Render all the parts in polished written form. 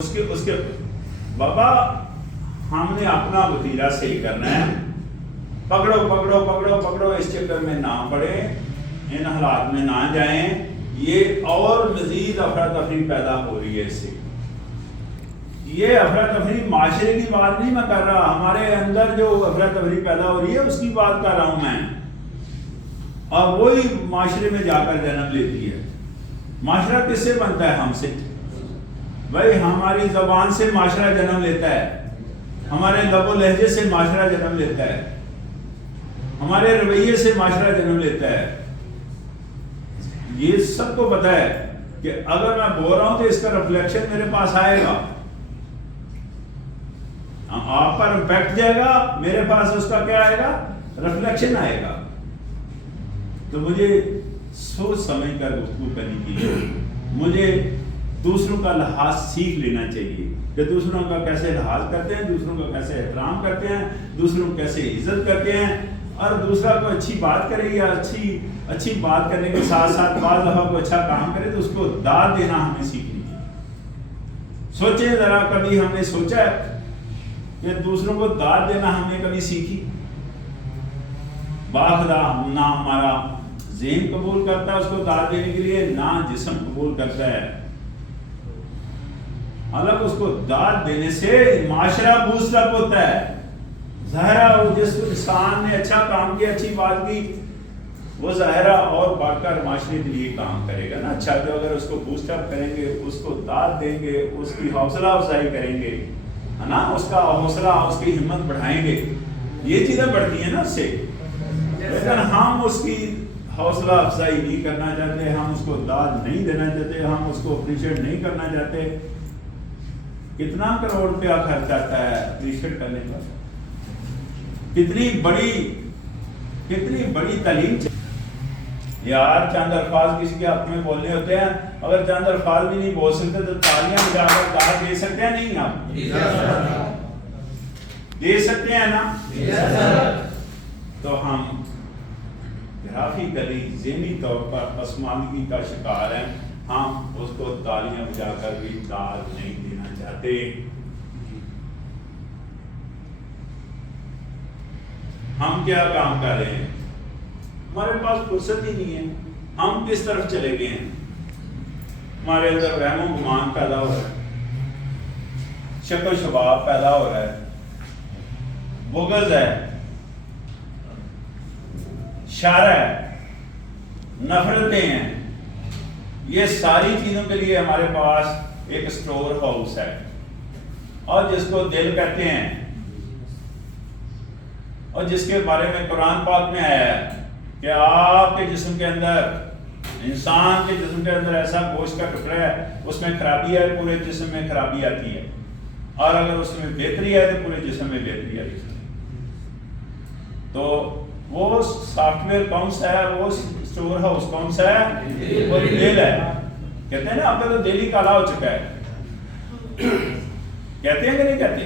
اس کے بابا ہم نے اپنا وتیرہ صحیح کرنا ہے، پکڑو پکڑو پکڑو پکڑو، اس چکر میں نہ پڑے، ان حالات میں نہ جائیں، یہ اور مزید افراتفری پیدا ہو رہی ہے اس سے۔ یہ افراتفری معاشرے کی بات نہیں میں کر رہا، ہمارے اندر جو افراتفری پیدا ہو رہی ہے اس کی بات کر رہا ہوں میں، اور وہی معاشرے میں جا کر جنم لیتی ہے۔ معاشرہ کس سے بنتا ہے؟ ہم سے۔ بھائی ہماری زبان سے معاشرہ جنم لیتا ہے، ہمارے لب و لہجے سے معاشرہ جنم لیتا ہے، ہمارے رویے سے معاشرہ جنم لیتا ہے۔ یہ سب کو پتا ہے کہ اگر میں بول رہا ہوں تو اس کا ریفلیکشن میرے پاس آئے گا، آپ پر امپیکٹ جائے گا، میرے پاس اس کا کیا آئے گا؟ ریفلیکشن آئے گا۔ تو مجھے سوچ سمجھ کر گفتگو کرنی چاہیے، مجھے دوسروں کا لحاظ سیکھ لینا چاہیے کہ دوسروں کا کیسے لحاظ کرتے ہیں، دوسروں کا کیسے احترام کرتے ہیں، دوسروں کو کیسے عزت کرتے ہیں، اور دوسرا کو اچھی بات کرے یا اچھی بات کرنے کے ساتھ ساتھ بعض دفعہ کو اچھا کام کرے تو اس کو داد دینا ہمیں سیکھنی چاہیے۔ سوچیں ذرا، کبھی ہم نے سوچا ہے کہ دوسروں کو داد دینا ہم نے کبھی سیکھی؟ باخدا نہ ہمارا ذہن قبول کرتا ہے اس کو داد دینے کے لیے، نہ جسم قبول کرتا ہے۔ حالانکہ اس کو داد دینے سے معاشرہ بوسٹ اپ ہوتا ہے۔ ظاہرہ جس انسان نے اچھا کام کیا، اچھی بات کی، وہ ظاہرہ اور بڑھ کر معاشرے کے لیے کام کرے گا نا۔ اچھا جو اگر اس کو بوسٹ اپ کریں گے، اس کو داد دیں گے، اس کی حوصلہ افزائی کریں گے، ہے نا، اس کا حوصلہ، اس کی ہمت بڑھائیں گے، یہ چیزیں بڑھتی ہیں نا اس سے۔ لیکن ہم اس کی حوصلہ افزائی نہیں کرنا چاہتے، ہم اس کو داد نہیں دینا چاہتے، ہم اس کو اپریشیٹ نہیں کرنا چاہتے۔ کتنا کروڑ روپیہ خرچ آتا ہے اپریشیٹ کرنے کا، کتنی بڑی تعلیم یار۔ چند الفاظ کسی کے حق میں بولنے ہوتے ہیں، اگر چند الفاظ بھی نہیں بول سکتے تو تالیاں بجا کر داد دے سکتے ہیں؟ نہیں، آپ دے سکتے ہیں نا؟ تو ہم گرافیکلی ذہنی طور پر پسماندگی کا شکار ہیں، ہم اس کو تالیاں بجا کر بھی داد نہیں دینا چاہتے۔ ہم کیا کام کر رہے ہیں؟ ہمارے پاس فرصت ہی نہیں ہے، ہم کس طرف چلے گئے ہیں؟ ہمارے اندر وہم و گمان پیدا ہو رہا ہے، شک و شباب پیدا ہو رہا ہے، بغض ہے، شر ہے، نفرتیں ہیں۔ یہ ساری چیزوں کے لیے ہمارے پاس ایک اسٹور ہاؤس ہے، اور جس کو دل کہتے ہیں، اور جس کے بارے میں قرآن پاک میں آیا ہے کہ آپ کے جسم کے اندر، انسان کے جسم کے اندر ایسا گوشت کا ٹکڑا ہے، اس میں خرابی ہے، پورے جسم میں خرابی آتی ہے، اور اگر اس میں بہتری ہے تو پورے جسم میں بہتری آتی ہے۔ تو وہ سافٹ ویئر کون سا ہے، وہ اسٹور ہاؤس کون سا ہے؟ وہ دل ہے۔ کہتے ہیں نا آپ کا تو دل ہی کالا ہو چکا ہے، کہتے ہیں کہ نہیں کہتے؟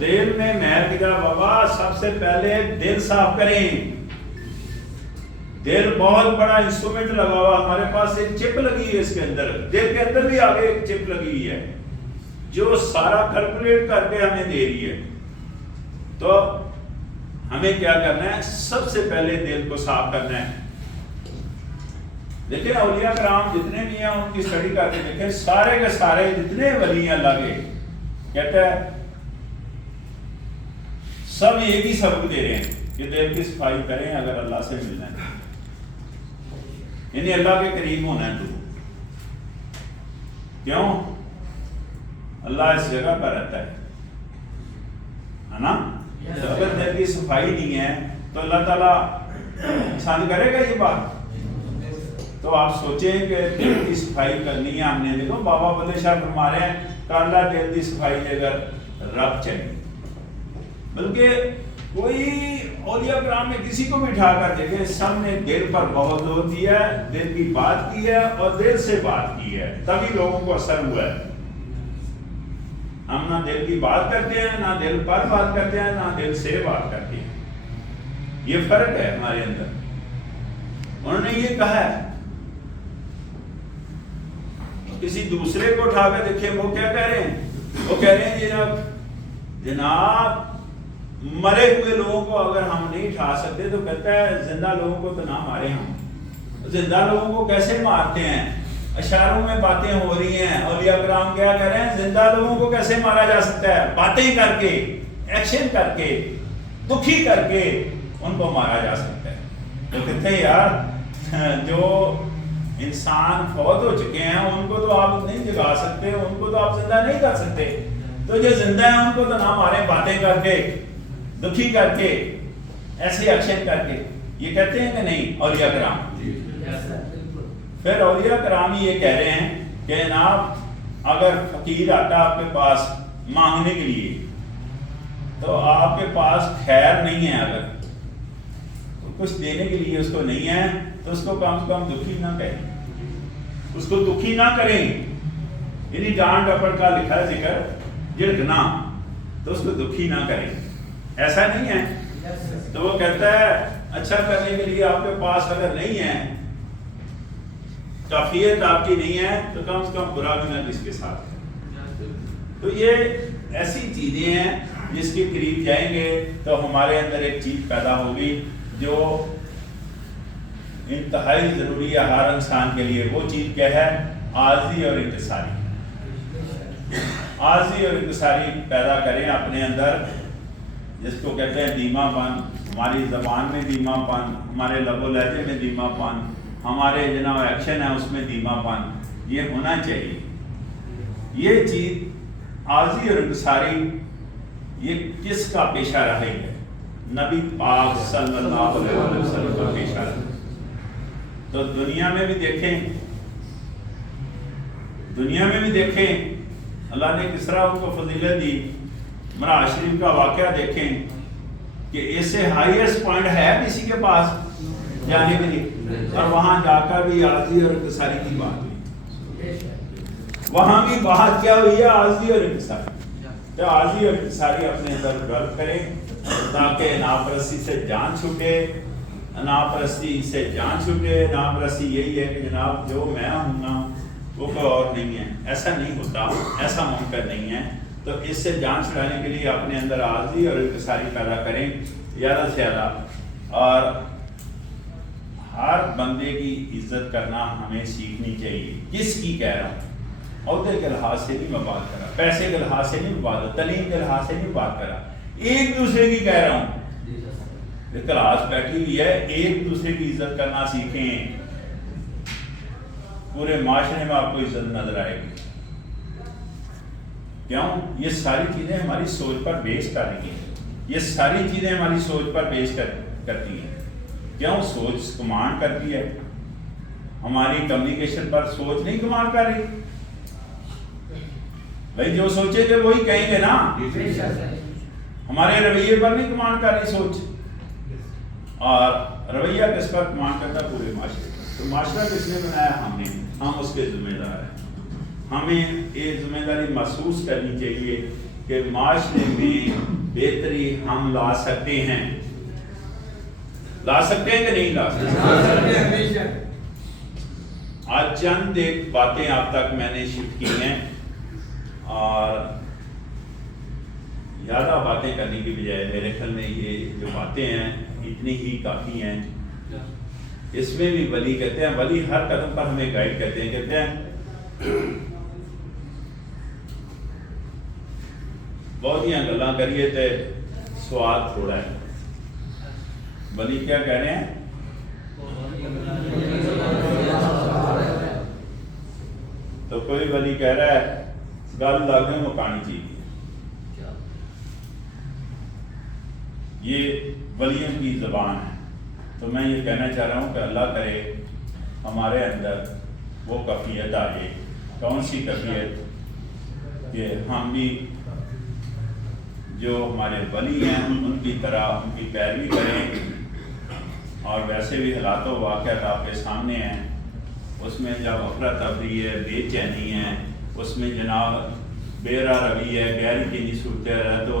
دل میں محر گرا بابا، سب سے پہلے دل صاف کریں۔ دل بہت بڑا انسٹرومنٹ لگا ہوا، ہمارے پاس ایک چپ لگی ہے اس کے اندر، دل کے اندر بھی آگے ایک چپ لگی ہوئی ہے جو سارا کیلکولیٹ کر کے ہمیں دے رہی ہے۔ تو ہمیں کیا کرنا ہے؟ سب سے پہلے دل کو صاف کرنا ہے۔ دیکھیں اولیاء کرام جتنے بھی ہیں ان کی اسٹڈی کر کے دیکھیں، سارے کے سارے جتنے ولی ہیں اللہ کے، کہتا ہے سب ایک ہی سبق دے رہے ہیں کہ دل کی صفائی کریں اگر اللہ سے ملنا ہے، یعنی اللہ کے قریب ہونا ہے۔ تو کیوں؟ اللہ اس جگہ پر رہتا ہے نا؟ اگر دل کی صفائی نہیں ہے تو اللہ تعالیٰ پسند کرے گا یہ بات؟ تو آپ سوچیں کہ دل کی صفائی کرنی ہے ہم نے۔ دیکھو بابا بلے شاہ فرما رہے ہیں کہ اللہ دل کی صفائی دے کر رب چاہیے، بلکہ کوئی اولیاء کرام میں کسی کو بھی اٹھا کر دیکھیں، سب نے دل پر بہت زور دیا ہے، دل کی بات کی ہے اور دل سے بات کی ہے، تبھی لوگوں کو اثر ہوا ہے۔ ہم نہ دل کی بات کرتے ہیں، نہ دل پر بات کرتے ہیں، نہ دل سے بات کرتے ہیں۔ یہ فرق ہے ہمارے اندر۔ انہوں نے یہ کہا ہے کسی دوسرے کو اٹھا کے دیکھیں وہ کیا کہہ رہے ہیں؟ وہ کہہ رہے ہیں جناب مرے ہوئے لوگوں کو اگر ہم نہیں اٹھا سکتے تو کہتا ہے زندہ لوگوں کو تو نہ مارے ہم. زندہ لوگوں کو کیسے مارتے ہیں؟ اشاروں میں باتیں ہو رہی ہیں. اولیاء کرام کیا کہہ رہے ہیں؟ زندہ لوگوں کو کیسے مارا جا سکتا ہے؟ باتیں کر کے، ایکشن کر کے، دکھی کر کے ان کو مارا جا سکتا ہے. تو کہتے ہیں یار جو انسان فوت ہو چکے ہیں ان کو تو آپ نہیں جگا سکتے، ان کو تو آپ زندہ نہیں کر سکتے. تو جو زندہ ہیں ان کو تو نہ مارے، باتیں کر کے، دکھی کر کے، ایسے ایکشن کر کے. یہ کہتے ہیں کہ نہیں اولیاء کرام؟ پھر اولیاء کرام یہ کہہ رہے ہیں کہ جناب اگر فقیر آتا آپ کے پاس مانگنے کے لیے تو آپ کے پاس خیر نہیں ہے، اگر کچھ دینے کے لیے اس کو نہیں ہے تو اس کو کم سے کم دکھی نہ کریں، اس کو دکھی نہ کریں. یعنی ڈانٹ ڈپٹ کا لکھا ہے ذکر جھڑکنا، تو اس کو دکھی نہ کریں. ایسا نہیں ہے. تو وہ کہتا ہے اچھا کرنے کے لیے آپ کے پاس اگر نہیں ہے، کافیت آپ کی نہیں ہے، تو کم سے کم برا بھی نہ کس کے ساتھ ہے. تو یہ ایسی چیزیں ہیں جس کے قریب جائیں گے تو ہمارے اندر ایک چیز پیدا ہوگی جو انتہائی ضروری ہے ہر انسان کے لیے. وہ چیز کیا ہے؟ عاجزی اور انکساری. عاجزی اور انکساری پیدا کریں اپنے اندر، جس کو کہتے ہیں دھیما پن. ہماری زبان میں دھیما پن، ہمارے لب و لہجے میں دھیما پن، ہمارے جناب ایکشن ہے اس میں دھیما پن. یہ ہونا چاہیے. یہ چیز عاجزی اور انکساری یہ کس کا پیشہ رہی ہے؟ نبی پاک صلی اللہ علیہ وسلم کا پیشہ رہا. تو دنیا میں بھی دیکھیں اللہ نے کس طرح ان کو فضیلت دی. معراج شریف کا واقعہ دیکھیں کہ اس سے ہائیسٹ پوائنٹ ہے کسی کے پاس جانے کے لیے، اور وہاں جا کر بھی عاجزی اور انکساری کی بات ہوئی. وہاں بھی بات کیا ہوئی ہے؟ عاجزی اور انکساری. تو عاجزی اور انکساری اپنے اندر ڈیولپ کریں تاکہ ناپرستی سے جان چھوٹے. ناپرستی سے جان چھوٹے. ناپرستی یہی ہے کہ جناب جو میں ہوں نا وہ کوئی اور نہیں ہے. ایسا نہیں ہوتا، ایسا ممکن نہیں ہے. تو اس سے جان چھڑانے کے لیے اپنے اندر عاجزی اور انکساری پیدا کریں زیادہ سے زیادہ. اور ہر بندے کی عزت کرنا ہمیں سیکھنی چاہیے. کس کی کہہ رہا ہوں؟ عہدے کے لحاظ سے نہیں میں بات کر رہا، پیسے کے لحاظ سے نہیں میں بات کر رہا، تعلیم کے لحاظ سے نہیں بات کر رہا. ایک دوسرے کی کہہ رہا ہوں. کلاس بیٹھی ہوئی ہے، ایک دوسرے کی عزت کرنا سیکھیں. پورے معاشرے میں آپ کو عزت نظر آئے گی. کیوں؟ یہ ساری چیزیں ہماری سوچ پر بیس کر رہی ہیں. یہ ساری چیزیں ہماری سوچ پر بیس کرتی ہیں. کیوں؟ سوچ کمانڈ کرتی ہے. ہماری کمیونیکیشن پر سوچ نہیں کمانڈ کر رہی. بھائی جو سوچے گے وہی کہیں گے نا. ہمارے رویے پر نہیں کمانڈ کر رہی سوچ. اور رویہ کس پر کمانڈ کرتا ہے؟ پورے معاشرے. تو معاشرہ کس نے بنایا؟ ہم نے. ہم اس کے ذمہ دار ہیں. ہمیں یہ ذمہ داری محسوس کرنی چاہیے کہ معاشرے میں بہتری ہم لا سکتے ہیں. لا سکتے ہیں کہ نہیں لا سکتے؟ آج چند ایک باتیں آپ تک میں نے شفٹ کی ہیں، اور زیادہ باتیں کرنے کی بجائے میرے خیال میں یہ جو باتیں ہیں اتنی ہی کافی ہیں. اس میں بھی ولی کہتے ہیں، ولی ہر قدم پر ہمیں گائیڈ کرتے ہیں. کہتے ہیں بہت ہی گلاں کریے تے سواد تھوڑا ہے. ولی کیا کہہ رہے ہیں؟ تو کوئی ولی کہہ رہا ہے گل لاگے مکانی چاہیے. یہ ولیوں کی زبان ہے. تو میں یہ کہنا چاہ رہا ہوں کہ اللہ کرے ہمارے اندر وہ کیفیت آ جائے. کون سی کیفیت؟ کہ ہم بھی جو ہمارے ولی ہیں ان کی طرح ان کی پیروی کریں. اور ویسے بھی حالات و واقعات آپ کے سامنے ہیں، اس میں جب افراتفری ہے، بے چینی ہے، اس میں جناب بے راہ روی ہے، غیر یقینی صورتحال ہے، تو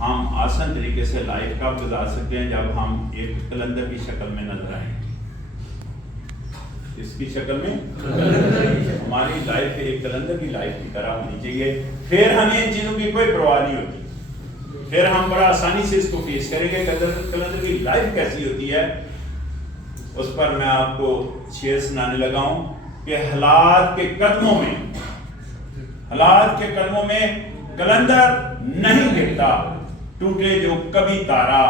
ہم آسان طریقے سے لائف کب گزار سکتے ہیں؟ جب ہم ایک کلندر کی شکل میں نظر آئیں. اس کی شکل میں ہماری لائف ایک کلندر کی لائف کی طرح ہونی چاہیے. پھر ہمیں ان چیزوں کی کوئی پرواہ نہیں ہوتی, پھر ہم بڑا آسانی سے اس کو فیس کریں گے. کلندر کی لائف کیسی ہوتی ہے اس پر میں آپ کو شعر سنانے لگا ہوں کہ حالات کے قدموں میں کلندر نہیں گرتا, ٹوٹے جو کبھی تارا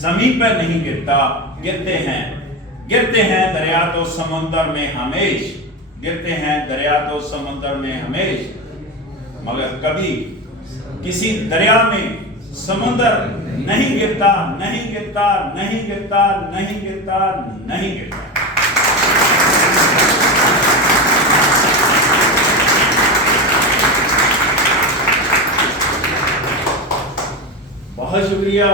زمین پر نہیں گرتا. گرتے ہیں دریا تو سمندر میں ہمیش, گرتے ہیں دریا تو سمندر میں ہمیش, مگر کبھی کسی دریا میں سمندر نہیں گرتا, نہیں گرتا, نہیں گرتا, نہیں گرتا, نہیں گرتا. بہت شکریہ.